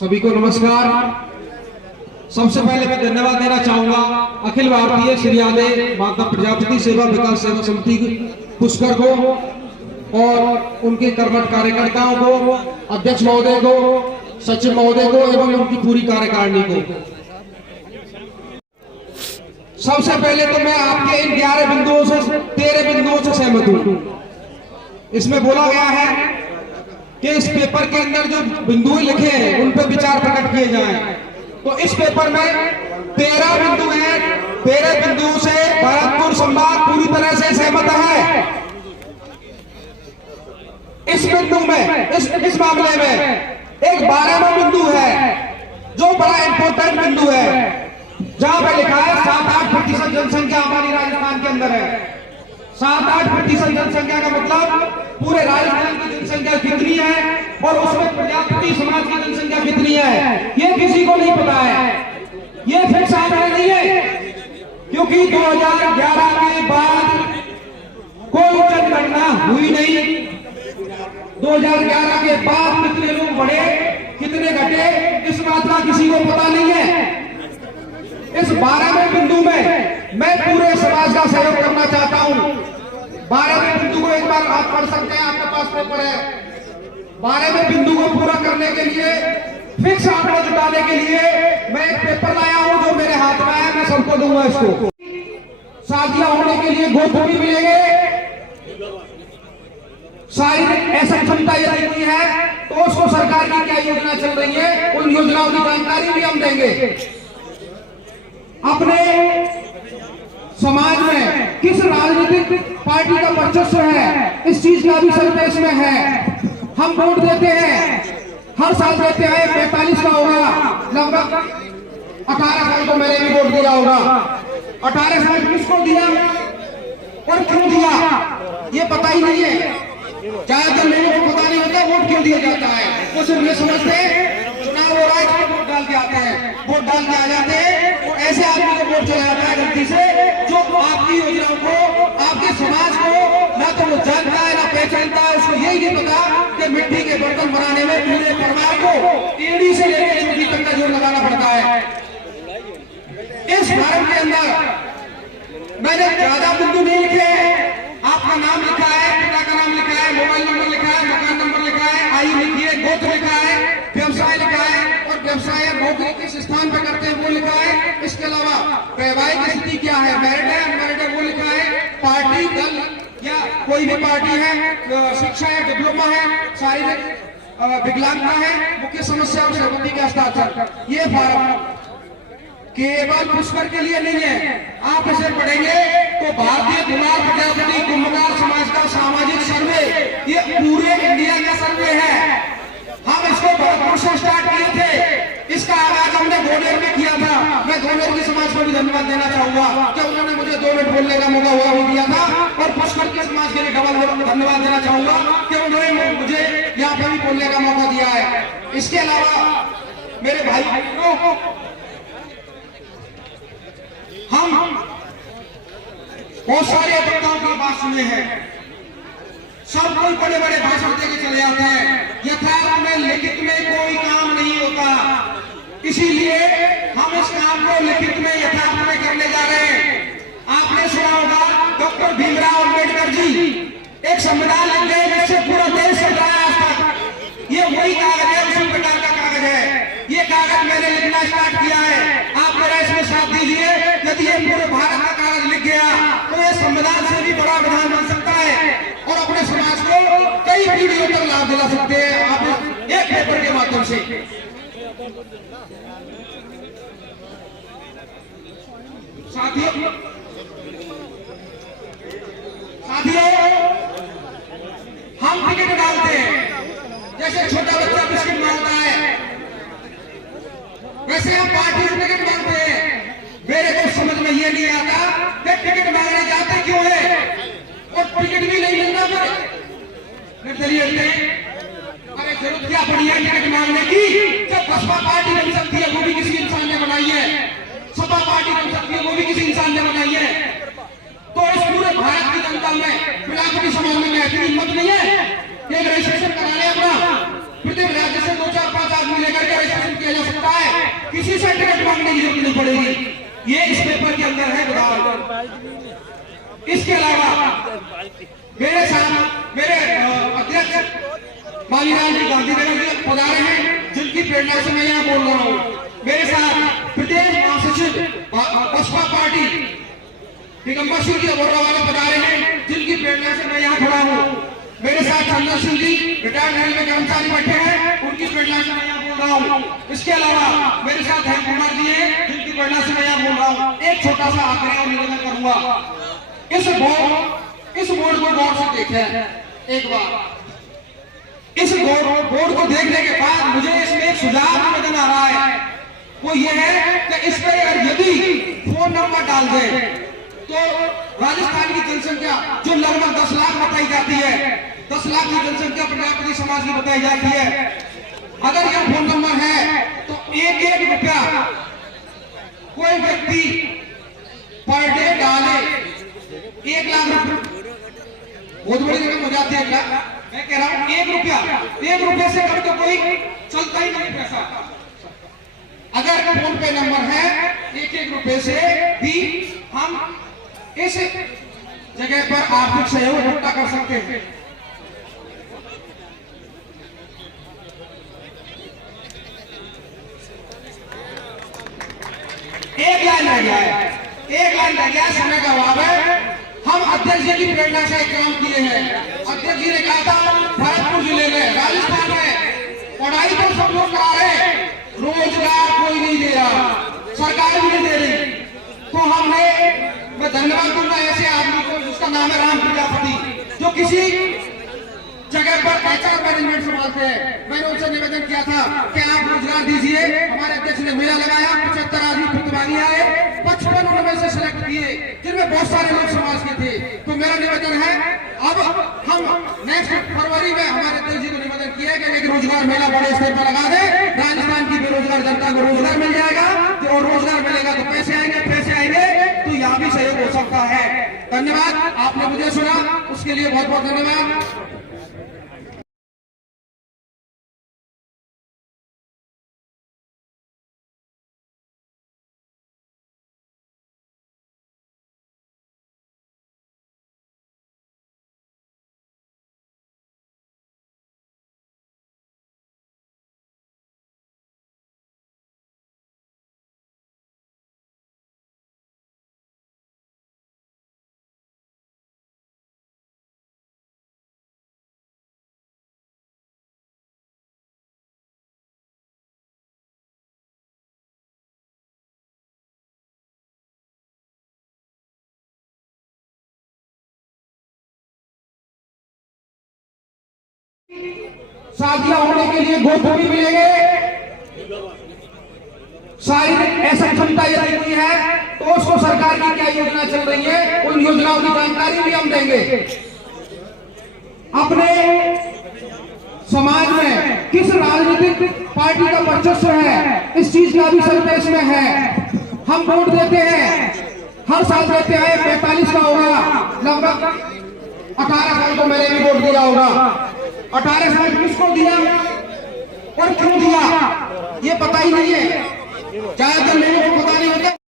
सभी को नमस्कार। सबसे पहले मैं धन्यवाद देना चाहूंगा अखिल भारतीय श्रीयादे माता प्रजापति सेवा विकास सेवा समिति पुष्कर को और उनके कर्मठ कार्यकर्ताओं को, अध्यक्ष महोदय को, सचिव महोदय को एवं उनकी पूरी कार्यकारिणी को। सबसे पहले तो मैं आपके इन 11 बिंदुओं से 13 बिंदुओं से सहमत हूं। इसमें बोला गया है कि इस पेपर के अंदर जो बिंदु लिखे हैं उन पर विचार प्रकट किए जाएं। तो इस पेपर में 13 बिंदु हैं। 13 बिंदुओं से भरतपुर संभाग पूरी तरह से सहमत है। इस बिंदु में इस मामले में एक 12वां बिंदु है जो बड़ा इंपॉर्टेंट बिंदु है, जहां पे लिखा है 7-8% जनसंख्या हमारी राजस्थान के अंदर है। 7-8% जनसंख्या का मतलब पूरे राजस्थान की जनसंख्या कितनी है और उसमें प्रजापति समाज की जनसंख्या कितनी है, ये किसी को नहीं पता है। ये फिक्स आंकड़े नहीं है, क्योंकि 2011 के बाद कोई जनगणना हुई नहीं। 2011 के बाद कितने लोग बढ़े, कितने घटे, इस बात का किसी को पता नहीं है। इस 12वें बिंदु में मैं पूरे समाज का सहयोग करना चाहता हूं। 12वें बिंदु को एक बार आप पढ़ सकते हैं, आपके पास पेपर है। 12वें बिंदु को पूरा करने के लिए, फिक्स आंकड़ा जुटाने के लिए मैं एक पेपर लाया हूं जो मेरे हाथ में है, मैं सबको दूंगा इसको। शादियां होने के लिए गोद भी मिलेंगे। शारीरिक ऐसा क्षमता यदि कोई है तो उसको सरकार की क्या योजना चल रही है, उन योजनाओं की जानकारी भी हम देंगे। अपने समाज में किस राजनीतिक पार्टी का वर्चस्व है, इस चीज का भी सरपेश में है। हम वोट देते हैं, हर साल देते हैं। 45 का होगा, लगभग 18 साल को मैंने भी वोट दिया होगा। 18 साल किसको दिया और क्यों दिया ये पता ही नहीं है। ज्यादातर लोगों को पता नहीं होता वोट क्यों दिया जाता है। वो सिर्फ ये समझते हैं चुनाव हो रहा है तो वोट डाल के आते हैं, वोट डाल के आ जाते हैं और ऐसे आदमी को वोट चला जाता है गलती से, जो आपकी योजनाओं को, आपके समाज को ना तो वो जानता है ना पहचानता है। उसको यही नहीं पता कि मिट्टी के बर्तन बनाने में पूरे परिवार को एड़ी से लेकर चोटी तक का जोर लगाना पड़ता है। इस फॉर्म के अंदर मैंने ज्यादा बिंदु नहीं लिखे। आपका नाम लिखा है, पिता का नाम लिखा है, मोबाइल नंबर लिखा है, मकान नंबर लिखा है, आयु लिखी है, गोत्र लिखा है, व्यवसाय लिखा है और व्यवसाय नौकरी किस स्थान पर करते हैं वो लिखा है। इसके अलावा वैवाहिक स्थिति क्या है, मैरिड है अनमैरिड है वो लिखा है। पार्टी, दल या कोई भी पार्टी है, शिक्षा या डिप्लोमा है, शारीरिक विकलांगता है, मुख्य समस्या और सहमति के हस्ताक्षर। ये फॉर्म केवल पुष्कर के लिए नहीं है। आप इसे पढ़ेंगे तो भारतीय कुमार प्रजापति कुंभकार समाज का सामाजिक सर्वे, ये पूरे इंडिया का सर्वे है। हम इसको भरतपुर से स्टार्ट किए थे। इसका आगाज हमने ग्वालियर में किया था। मैं ग्वालियर की समाज को भी धन्यवाद देना चाहूंगा कि उन्होंने मुझे 2 मिनट बोलने का मौका हुआ दिया था, और पुष्कर के समाज के लिए डबल धन्यवाद देना चाहूंगा कि उन्होंने मुझे यहाँ पे भी बोलने का मौका दिया है। इसके अलावा मेरे भाई को हम बहुत सारे वक्ताओं की बात सुने हैं। सब कोई बड़े बड़े भाषण देके चले जाते हैं, यथार्थ में लिखित में कोई काम नहीं होता। इसीलिए हम इस काम को लिखित में यथार्थ में करने जा रहे हैं। आपने सुना होगा डॉक्टर भीमराव अम्बेडकर जी एक संविधान लिख गए जिससे पूरा देश चल रहा है आज तक। ये वही कागज है, उसी प्रकार का कागज है। ये कागज मैंने लिखना स्टार्ट किया है, आप मेरा इसमें साथ दीजिए। यदि ये पूरे भारत का कागज लिख गया तो ये संविधान से भी बड़ा विधान बन सकता है और अपने समाज को कई पीढ़ियों तक लाभ दिला सकते हैं आप एक पेपर के माध्यम से। साथियों हम टिकट डालते हैं, जैसे छोटा बच्चा बिस्किट मांगता है वैसे हम पार्टी में टिकट मांगते हैं। मेरे को समझ में ये नहीं आता कि टिकट मांगने जाते क्यों है और टिकट भी नहीं मिलता। निर्दलीय अरे जरूरत क्या पड़ी है टिकट मांगने की, जब बसपा पार्टी बन सकती है वो भी किसी इंसान ने बनाई है, सपा पार्टी बन सकती है वो भी किसी इंसान ने बनाई है। तो इस पूरे भारत की जनता में प्रजापति समाज में इतनी हिम्मत नहीं है कि रजिस्ट्रेशन कराने अपना प्रत्येक राज्य से 2-4-5 आदमी लेकर के रजिस्ट्रेशन किया जा सकता है, किसी से टिकट मांगने की जरूरत नहीं पड़ेगी। ये इस पेपर के अंदर है बता। इसके अलावा मेरे साथ मेरे अध्यक्ष मालीलाल जी गांधीनगर से पधारे हैं, जिनकी प्रेरणा से मैं यहाँ बोल रहा हूँ। मेरे साथ प्रदेश महासचिव बसपा पार्टी दिगंबर सिंह जी अबोरा वाले पधारे हैं, जिनकी प्रेरणा से मैं यहाँ खड़ा हूँ। मेरे साथ चंद्र सिंह जी रिटायर्ड रेलवे कर्मचारी बैठे हैं, उनकी प्रेरणा से मैं यहाँ बोल रहा हूँ। इसके अलावा मेरे साथ हेम कुमार जी हैं, जिनकी प्रेरणा से मैं यहाँ बोल रहा हूँ। एक छोटा सा आग्रह और निवेदन करूंगा, इस बोर्ड को गौर से देखें एक बार। इस बोर्ड को देखने के बाद मुझे इसमें एक सुझाव निवेदन आ रहा है, वो ये है कि इस पर यदि फोन नंबर डाल दे तो राजस्थान की जनसंख्या जो लगभग 10 लाख बताई जाती है, 10 लाख की जनसंख्या प्रजापति समाज की बताई जाती है, अगर यह फोन नंबर है तो एक रुपया कोई व्यक्ति पर डे डाले 1 लाख रुपए, बहुत बड़ी रकम हो जाती है। मैं कह रहा हूं 1 रुपये से कम तो कोई चलता ही नहीं पैसा। अगर फोन पे नंबर है 1 रुपये से भी हम इस जगह पर आर्थिक सहयोग इकट्ठा कर सकते हैं। एक लाइन रह गया है, समय का अभाव है। हम अध्यक्ष जी की प्रेरणा से काम किए हैं। अध्यक्ष जी ने कहा था भरतपुर जिले में, राजस्थान में पढ़ाई तो सब लोग करा रहे, रोजगार कोई नहीं दे रहा, सरकार भी नहीं दे रही। तो मैं धन्यवाद दूंगा ऐसे आदमी को जिसका नाम है राम प्रजापति, जो किसी जगह पर एचआर मैनेजमेंट संभालते हैं। मैंने उनसे निवेदन किया था कि आप रोजगार दीजिए। हमारे अध्यक्ष ने मेला लगाया, 75 आदमी प्रतिभागी आए, 55 उनमें से सिलेक्ट किए, जिनमें बहुत सारे लोग समाज के थे। तो मेरा निवेदन है, अब हम नेक्स्ट फरवरी में हमारे अध्यक्ष जी को निवेदन किया कि एक रोजगार मेला बड़े स्तर पर लगा दे, राजस्थान की बेरोजगार जनता को रोजगार मिल जाएगा, और रोजगार मिलेगा तो पैसे आएंगे, तो यहाँ भी सहयोग हो सकता है। धन्यवाद, आपने मुझे सुना, उसके लिए बहुत बहुत धन्यवाद। शादियां होने के लिए गोद भी मिलेंगे, शारीरिक ऐसा क्षमता यदि कोई है तो उसको सरकार की क्या योजना चल रही है, उन योजनाओं की जानकारी भी हम देंगे। अपने समाज में किस राजनीतिक पार्टी का वर्चस्व है, इस चीज का भी सरपेश में है। हम वोट देते हैं, हर साल देते हैं, 45 का होगा, लगभग 18 साल को मैंने भी वोट दिया होगा। 18 साल किसको दिया और क्यों दिया ये पता ही नहीं है, ज्यादातर लोगों को पता नहीं होता।